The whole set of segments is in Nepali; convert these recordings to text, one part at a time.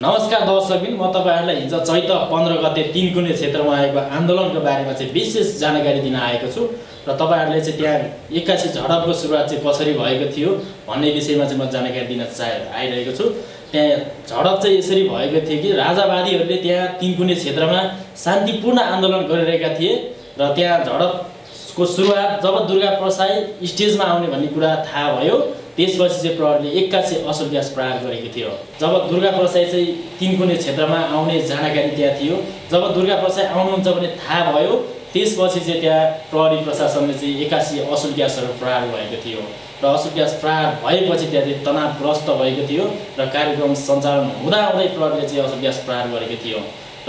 नमस्कार दर्शकबिन, म तपाईहरुलाई हिजो चैत 15 गते तीनकुने क्षेत्रमा आएको आन्दोलनको बारेमा चाहिँ विशेष जानकारी दिन आएको छु र तपाईहरुले चाहिँ त्यहाँ 81 झडपको सुरुवात चाहिँ कसरी भएको थियो भन्ने विषयमा चाहिँ म जानकारी दिन आइरहेको छु। त्यहाँ झडप चाहिँ यसरी भएको थियो कि राजावादीहरूले त्यहाँ तीनकुने क्षेत्रमा शान्तिपूर्ण आन्दोलन गरिरहेका थिए र त्यहाँ झडपको सुरुवात जब दुर्गा प्रसाई स्टेजमा आउने भन्ने कुरा थाहा भयो त्यसपछि चाहिँ प्रहरीले 81 असुल ग्यास प्रहार गरेको थियो। जब दुर्गा प्रसाई चाहिँ तीनकुने क्षेत्रमा आउने जानकारी त्यहाँ थियो, जब दुर्गा प्रसाई आउनुहुन्छ भन्ने थाहा भयो त्यसपछि चाहिँ त्यहाँ प्रहरी प्रशासनले चाहिँ 81 असुल ग्यासहरू प्रहार भएको थियो र असुल ग्यास प्रहार भएपछि त्यहाँ चाहिँ तनावग्रस्त भएको थियो र कार्यक्रम सञ्चालन हुँदाहुँदै प्रहरीले चाहिँ असुल ग्यास प्रहार गरेको थियो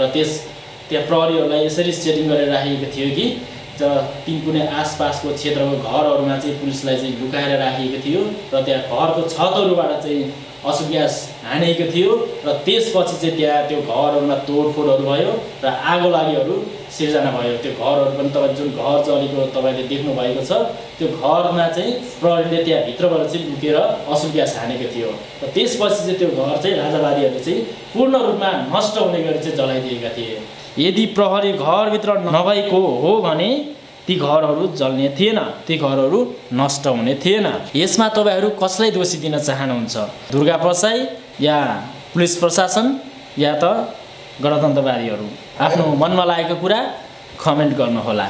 र त्यहाँ प्रहरीहरूलाई यसरी सेटिङ गरेर राखेको थियो कि तीनकुने आसपासको क्षेत्रको घरहरूमा चाहिँ पुलिसलाई चाहिँ लुकाएर राखिएको थियो र त्यहाँ घरको छतहरूबाट चाहिँ असुल ग्यास हानेको थियो र त्यसपछि चाहिँ त्यहाँ त्यो घरहरूमा तोडफोडहरू भयो र आगो लागिहरू सिर्जना भयो। त्यो घरहरू पनि तपाईँ जुन घर जलेको तपाईँले देख्नु भएको छ त्यो घरमा चाहिँ प्रहरीले त्यहाँ भित्रबाट चाहिँ लुकेर असुल ग्यास हानेको थियो र त्यसपछि चाहिँ त्यो घर चाहिँ राजावादीहरूले चाहिँ पूर्ण रूपमा नष्ट हुने गरी चाहिँ जलाइदिएका थिए। यदि प्रहरी घरभित्र नभएको हो भने ती घरहरू जल्ने थिएन, ती घरहरू नष्ट हुने थिएन। यसमा तपाईहरु कसलाई दोषी दिन चाहनुहुन्छ? दुर्गा प्रसाई या पुलिस प्रशासन या त गणतन्त्रवादीहरू? आफ्नो मनमा लागेको कुरा कमेन्ट गर्नुहोला।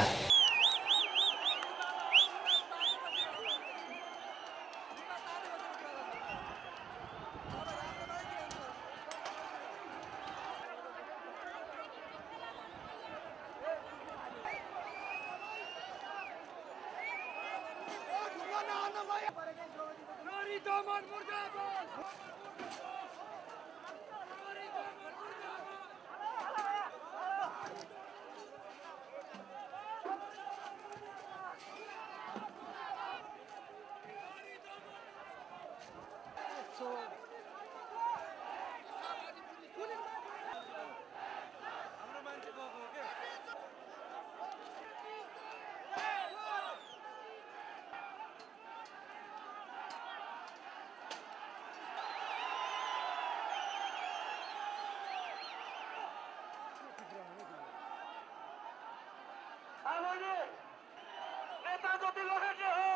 नेता जति लोखेटे हो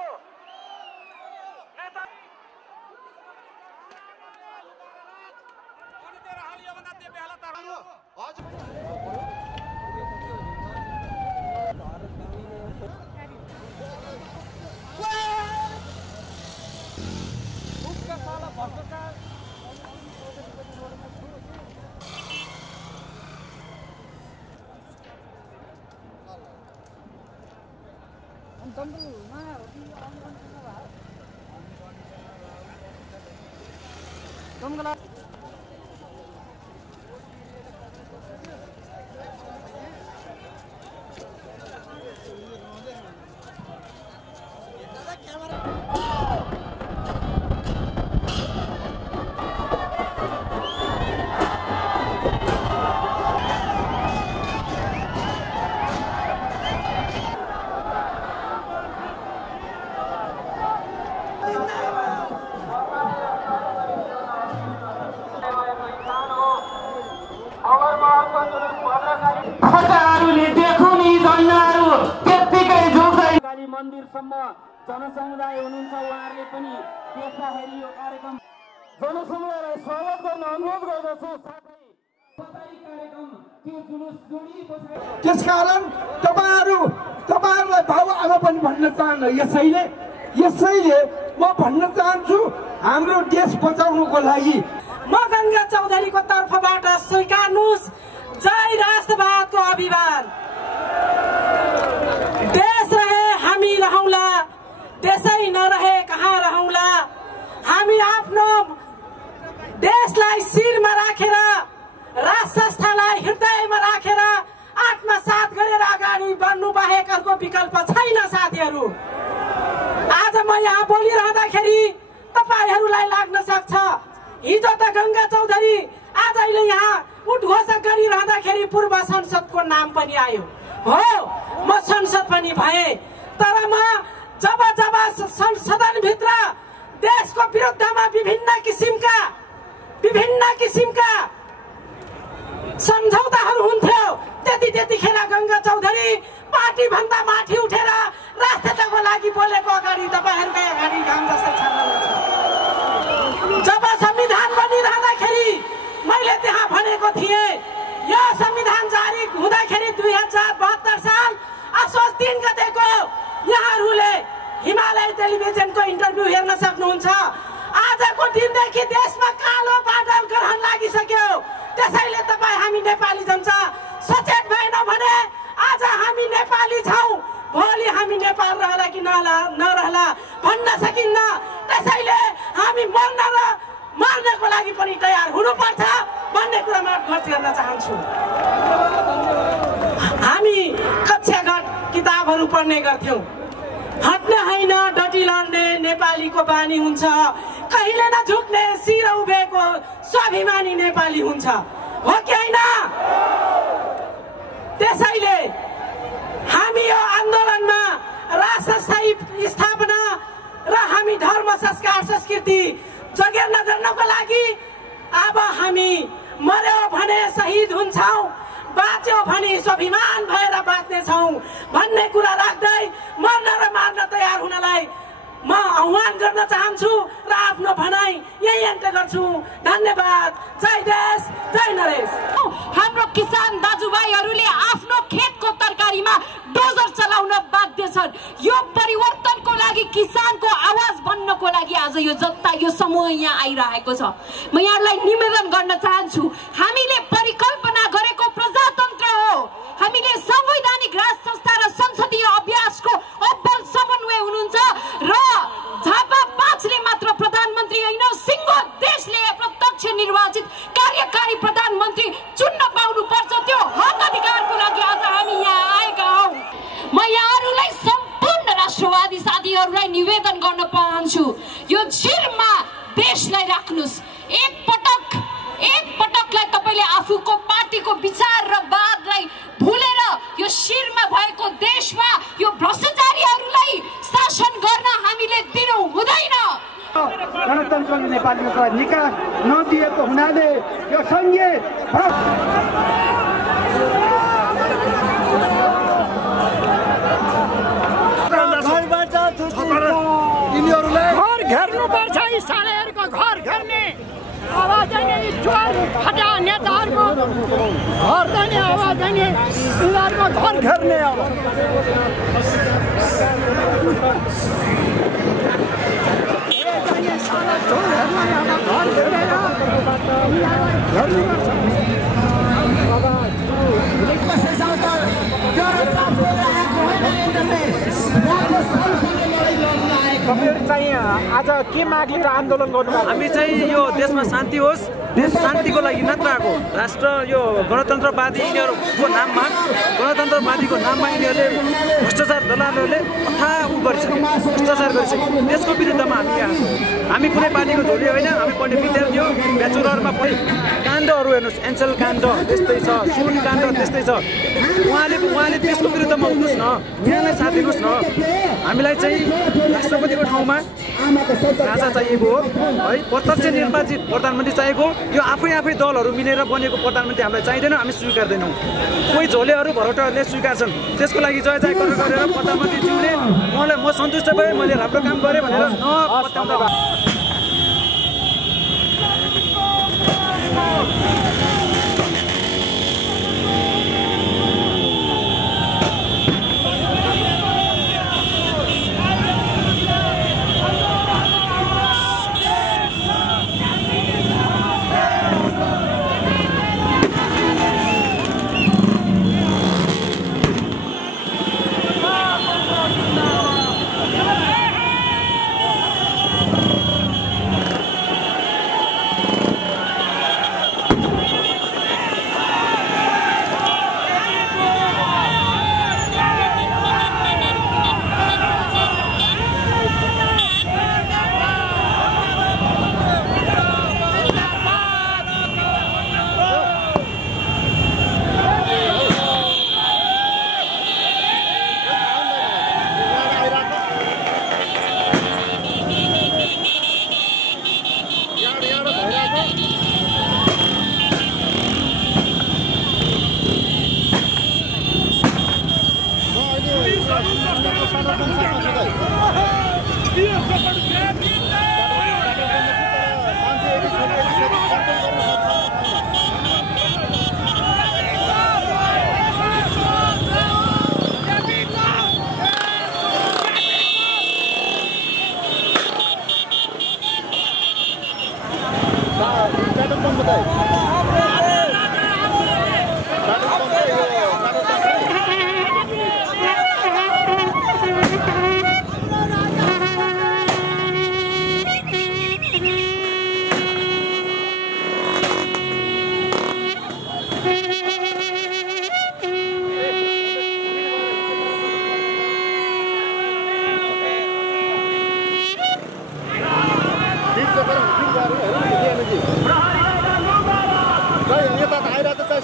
नेता अनि तेरो हाल यो भन्दा त्यो बेला त उसका साला भ्रष्टाचार मन्दिरसम्म जनसमुदाय हुनुहुन्छ। उहाँहरूले पनि देख्दाखेरि यो कार्यक्रम जनसमुदायलाई स्वागत गर्न अनुरोध गर्दछु। साथै कार्यक्रम त्यो जुलुस त्यसकारण तपाईहरुलाई बाबुआमा पनि भन्न चाहन्न। यसैले म भन्न चाहन्छु हाम्रो देश बचाउनुको लागि म गंगा चौधरीको तर्फबाट स्वीकार्नुस् जय राष्ट्रवादको अभियान। देश रहे हामी रहौला, देशै नरहे कहाँ रहौला। हामी आफ्नो देशलाई शिरमा राखेर राष्ट्र संस्थालाई हृदयमा राखेर आत्मसात गरेर अगाडि बढ्नु बाहेक अर्को विकल्प छैन। साथीहरू, आज म यहाँ बोलिरहँदाखेरि तपाईहरुलाई लाग्न सक्छ हिजो त गंगा चौधरी आज अहिले यहाँ उद्घोषक गरिरहँदाखेरि पूर्व संसदको नाम पनि आयो। हो, म संसद पनि भए, तर म जब संसदन भित्र देशको विरुद्धमा विभिन्न किसिमका सम्झौताहरू हुन्थ्यो त्यतिखेर गङ्गा चौधरी पार्टी भन्दा माथि उठेर राष्ट्रको लागि बोलेको अगाडि तपाईहरुकै अगाडि घाम जस्तै छाड्नुहुन्छ। जब संविधान बनिरहँदाखेरि मैले त्यहाँ भनेको थिएँ यो संविधान जारी हुँदाखेरि 2072 साल असोज 3 गतेको यहाँहरूले हिमालय टेलिभिजनको इन्टरभ्यु हेर्न सक्नुहुन्छ। आजको दिनदेखि देशमा कालो बादल ग्रहण लागिसक्यो। त्यसैले तपाईँ हामी नेपाली जनता सचेत भएन भने आज हामी नेपाली छौँ, भोलि हामी नेपाल रहला कि नरहला भन्न सकिन्न। त्यसैले हामी मर्न र मार्नको लागि पनि तयार हुनुपर्छ भन्ने कुरामा खर्च गर्न चाहन्छु। हामी कक्षागत किताबहरू पढ्ने गर्थ्यौँ। हट्ने होइन डटी लड्ने नेपालीको बानी हुन्छ, कहिले नझुक्ने शिर उभेको स्वाभिमानी नेपाली हुन्छ, हो कि होइन? त्यसैले हामी यो आन्दोलनमा राष्ट्र स्थापना र हामी धर्म संस्कार संस्कृति जगेर्न गर्नको लागि अब हामी मर्यो भने शहीद हुन्छौँ, बाँच्यो भने स्वाभिमान भएर बाँच्नेछौँ भन्ने कुरा राख्दै मर्न र मार्न तयार हुनलाई म आह्वान गर्न चाहन्छु र आफ्नो भनाइ यही अन्त्य गर्छु। धन्यवाद। जय देश, जय नरेश। हाम्रो किसान दाजुभाइहरूले आफ्नो खेतको तरकारीमा डोजर चलाउन बाध्य छन्। यो परिवर्तनको लागि किसानको आवाज बन्नको लागि आज यो जनता यो समूह यहाँ आइरहेको छ। म यहाँलाई निवेदन गर्न चाहन्छु, हामीले परिकल्पना गरेको प्रजातन्त्र हो। हामीले संवैधानिक राज संस्था र संसदीय अभ्यासको अब्बल समन्वय हुनुहुन्छ र झापा 5ले मात्र प्रधानमन्त्री होइन, सिङ्गो देशले प्रत्यक्ष निर्वाचित कार्यकारी प्रधानमन्त्री चुन्न पाउनु पर्छ। त्यो हक अधिकारको लागि आज हामी यहाँ आएका हौं। म यहाँहरूलाई सम्पूर्ण राष्ट्रवादी साथीहरूलाई निवेदन गर्न चाहन्छु, यो शिरमा देशलाई राख्नुस्। एक पटकलाई तपाईले आफूको पार्टीको विचार र वादलाई भुलेर यो शिरमा भएको देशमा यो भ्रष्टाचारीहरूलाई शासन गर्न हामीले दिनु हुँदैन। गणतन्त्रले नेपालीको निकास नदिएको हुनाले यो संघीय घर घेर्नुपर्छ, यी सालेहरूको घर घेर्ने आवाज दिने, चोर हटा नेताहरूको घर दिने आवाज दिने, यिनीहरूको घर घेर्ने अब घर घेरेर तपाईहरु चाहिँ आज के माग लिएर आन्दोलन गर्नुभएको? हामी चाहिँ यो देशमा शान्ति होस्, देश शान्तिको लागि नत्र आएको। राष्ट्र यो गणतन्त्रवादी यिनीहरूको नाममा, गणतन्त्रवादीको नाममा यिनीहरूले भ्रष्टाचार दलालहरूले अथाह गरिसके, भ्रष्टाचार गरिसके। त्यसको विरुद्धमा हामी यहाँ हामी कुनै पार्टीको झोली होइन। हामी पढ्ने विद्यार्थी हो। ब्याचुलरमा पढि काण्डहरू हेर्नुहोस्, एन्सल काण्ड त्यस्तै छ, सुन काण्ड त्यस्तै छ। उहाँले त्यसको विरुद्धमा उठ्नुहोस् न, यहाँलाई साथ दिनुहोस् न। हामीलाई चाहिँ राष्ट्रपतिको ठाउँमा राजा चाहिएको हो है, प्रत्यक्ष निर्वाचित प्रधानमन्त्री चाहिएको। यो आफै दलहरू मिलेर बनेको प्रधानमन्त्री हामीलाई चाहिँदैन, हामी स्वीकार्दैनौँ। कोही झोलेहरू भरोटाहरूले स्वीकार्छन्। त्यसको लागि जय जयकार गरेर प्रधानमन्त्रीज्यूले म सन्तुष्ट भएँ, मैले राम्रो काम गरेँ भनेर नपत्याउँदा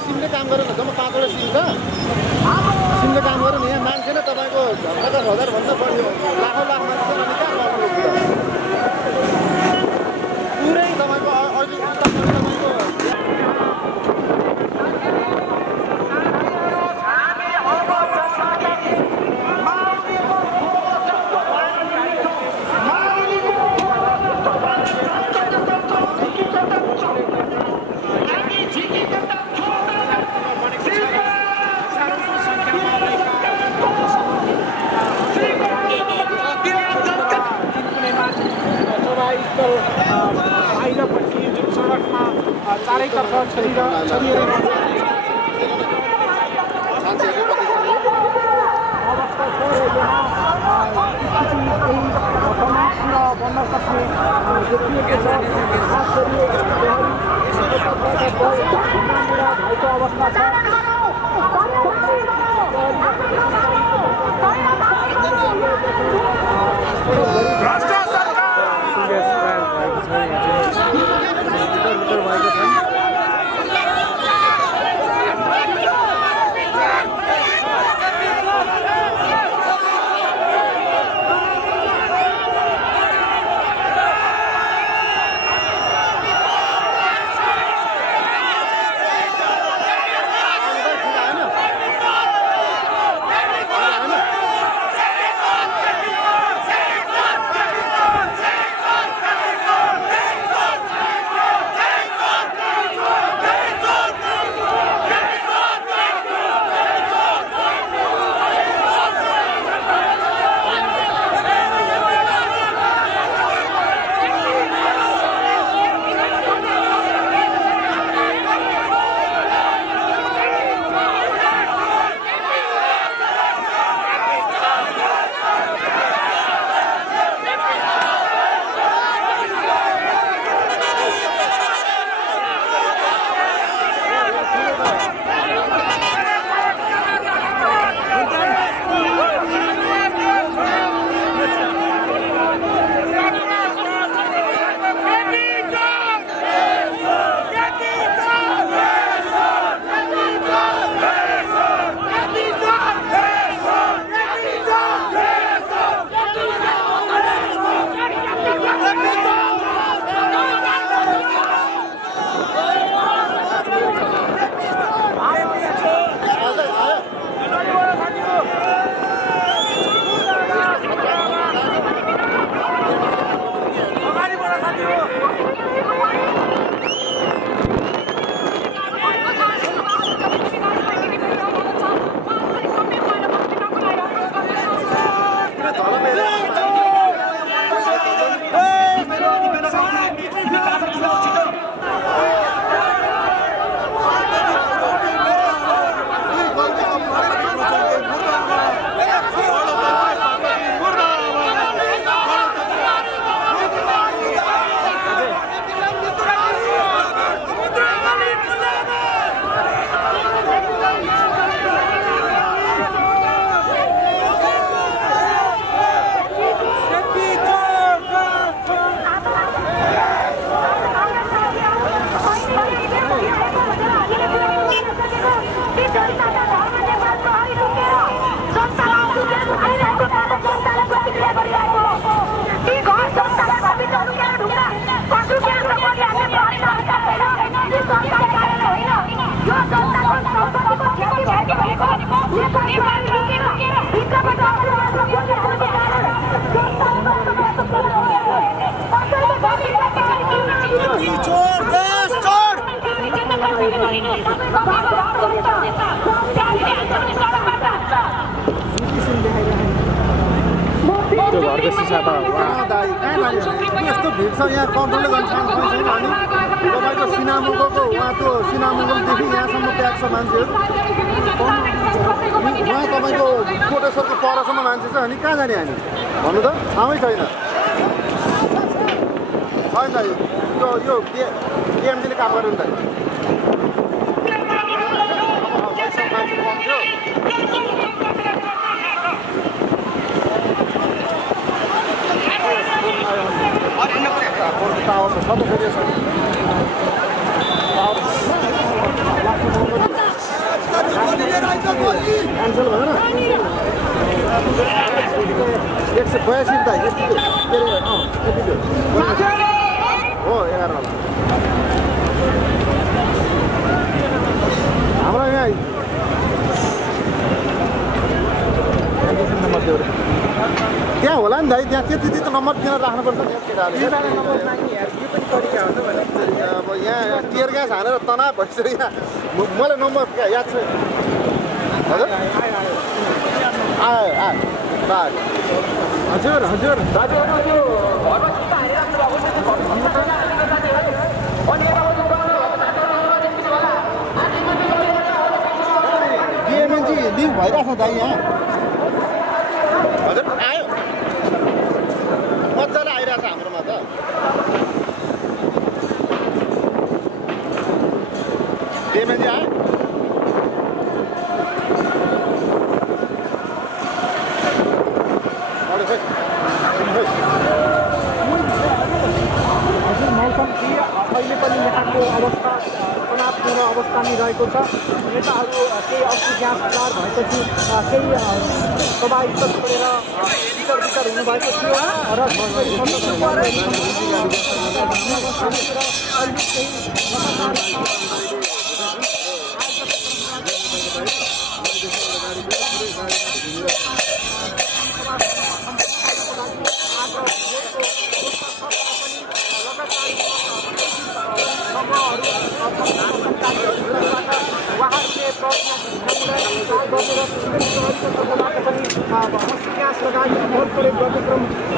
सिमले काम गरेन जम्मा 5 वटा सिम छ सिमले काम गरेन यहाँ मान्छे नै तपाईँको 50,000 भन्दा बढी हो लाखौँ लाख मान्छे अनि कहाँ गर्नु पुरै तपाईँको बाहिरपट्टि जुन सडकमा चारैतर्फ छरिएर बन्न सक्ने देखिएको छ खास गरी भएको अवस्था छ त्यो घरको सिसा त यस्तो भिड छ यहाँ कन्ट्रोलले गर्न छैन अनि तपाईँको सिनामुको उहाँ त्यो सिनामुकोदेखि यहाँसम्म प्याक छ मान्छेहरू उहाँ तपाईँको कोटेश्वरको परसम्म मान्छे छ अनि कहाँ जाने हामी भन्नु त ठाउँै छैन यो डिएमजीले काम गर्यो नि त टावर छ त फेरि क्यान्सल भएन 182 त यति के अरे यति हो 11 होला हाम्रो यहाँ नम्बर दियो त्यहाँ होला नि दाइ त्यहाँ त्यति त नम्बर किन राख्नुपर्छ नि केटाहरूले अब यहाँ टियर ग्यास हालेर तनाव भइसक्यो यहाँ मलाई नम्बर याद छ हजुर हजुर हजुर डिएमएनजी लिङ्क भइरहेको छ दाइ यहाँ हजुर आयो मजाले आइरहेको छ हाम्रोमा त डिएमएनजी आयो अहिले पनि यहाँको अवस्था तनावपूर्ण अवस्थामा रहेको छ नेताहरू केही असुविधाकार भएपछि केही सभास्थल छोडेर वितर हुनुभएको थियो र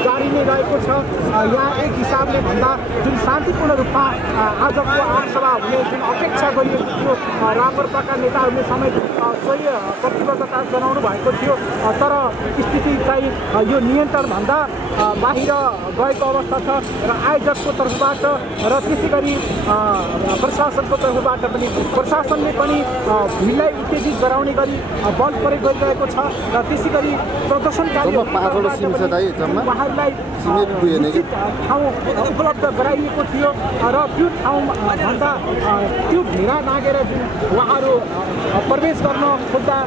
जारी नै रहेको छ यहाँ एक हिसाबले भन्दा जुन शान्तिपूर्ण रूपमा आजको आमसभा हुने जुन अपेक्षा गरिएको थियो राप्रपाका नेताहरूले समेत सही प्रतिबद्धता जनाउनु भएको थियो तर स्थिति चाहिँ यो नियन्त्रणभन्दा बाहिर गएको अवस्था छ र आयोजकको तर्फबाट र त्यसै गरी प्रशासनको तर्फबाट पनि प्रशासनले पनि भिडलाई उत्तेजित गराउने गरी बल प्रयोग गरिरहेको छ र त्यसै गरी प्रदर्शनकारीहरूलाई ठाउँ उपलब्ध गराइएको थियो र त्यो ठाउँभन्दा त्यो घेरा नागेर जुन उहाँहरू प्रवेश गर्न खोज्दा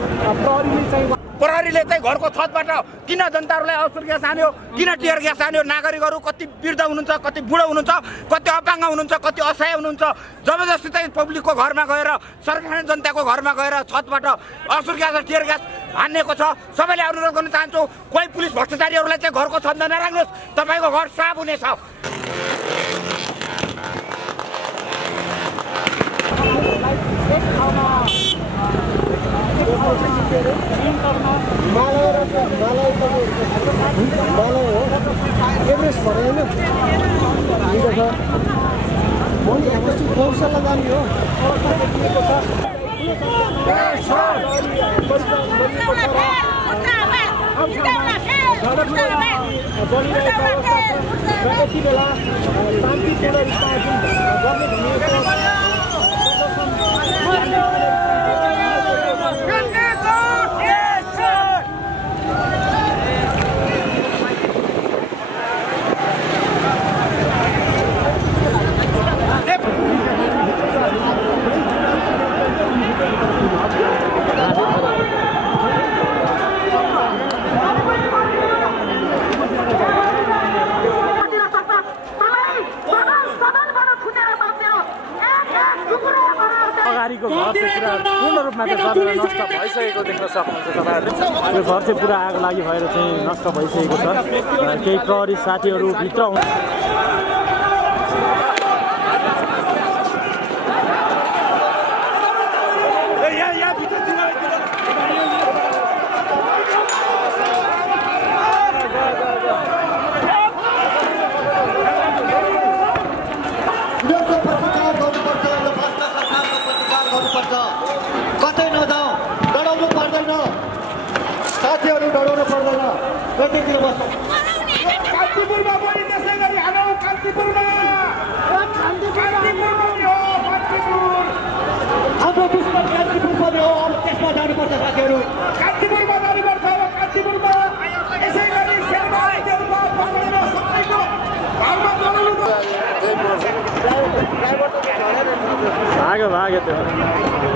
प्रहरीले चाहिँ घरको छतबाट किन जनताहरूलाई असुर ग्यास हान्यो किन टियर ग्यास हान्यो नागरिकहरू कति वृद्ध हुनुहुन्छ कति बुढो हुनुहुन्छ कति अपाङ्ग हुनुहुन्छ कति असहाय हुनुहुन्छ जबरजस्ती चाहिँ पब्लिकको घरमा गएर सर्वसाधारण जनताको घरमा गएर छतबाट असुर ग्यास र टियर ग्यास हानेको छ सबैले अनुरोध गर्न चाहन्छु कोही पुलिस भ्रष्टाचारीहरूलाई चाहिँ घरको छतमा नराख्नुहोस् तपाईँको घर साफ हुनेछ एभरेस्ट भएर होइन भोलि हाम्रो गौशाला जाने हो यति बेला शान्तिपूर्ण रूपमा गर्ने भनिएको अगाडिको घर चाहिँ पुरा पूर्ण रूपमा चाहिँ जलेर नष्ट भइसकेको देख्न सक्नुहुन्छ तपाईँहरूले यो घर चाहिँ पुरा आगो लागि भएर चाहिँ नष्ट भइसकेको छ केही प्रहरी साथीहरू भित्र कतै नजाउँ डराउनु पर्दैन साथीहरू डराउनु पर्दैन कतैतिर बस्छ कान्तिपुरमा पनि त्यसै गरी हालौ कान्तिपुरमा हाम्रो दुश्मन कान्तिपुर पनि हो अब त्यसमा जानुपर्छ साथीहरू कान्तिपुरमा जानुपर्छ कान्तिपुरमा यसै गरी सेवाहरूमा पक्रेर सबैको घरमा भाग्यो त्यो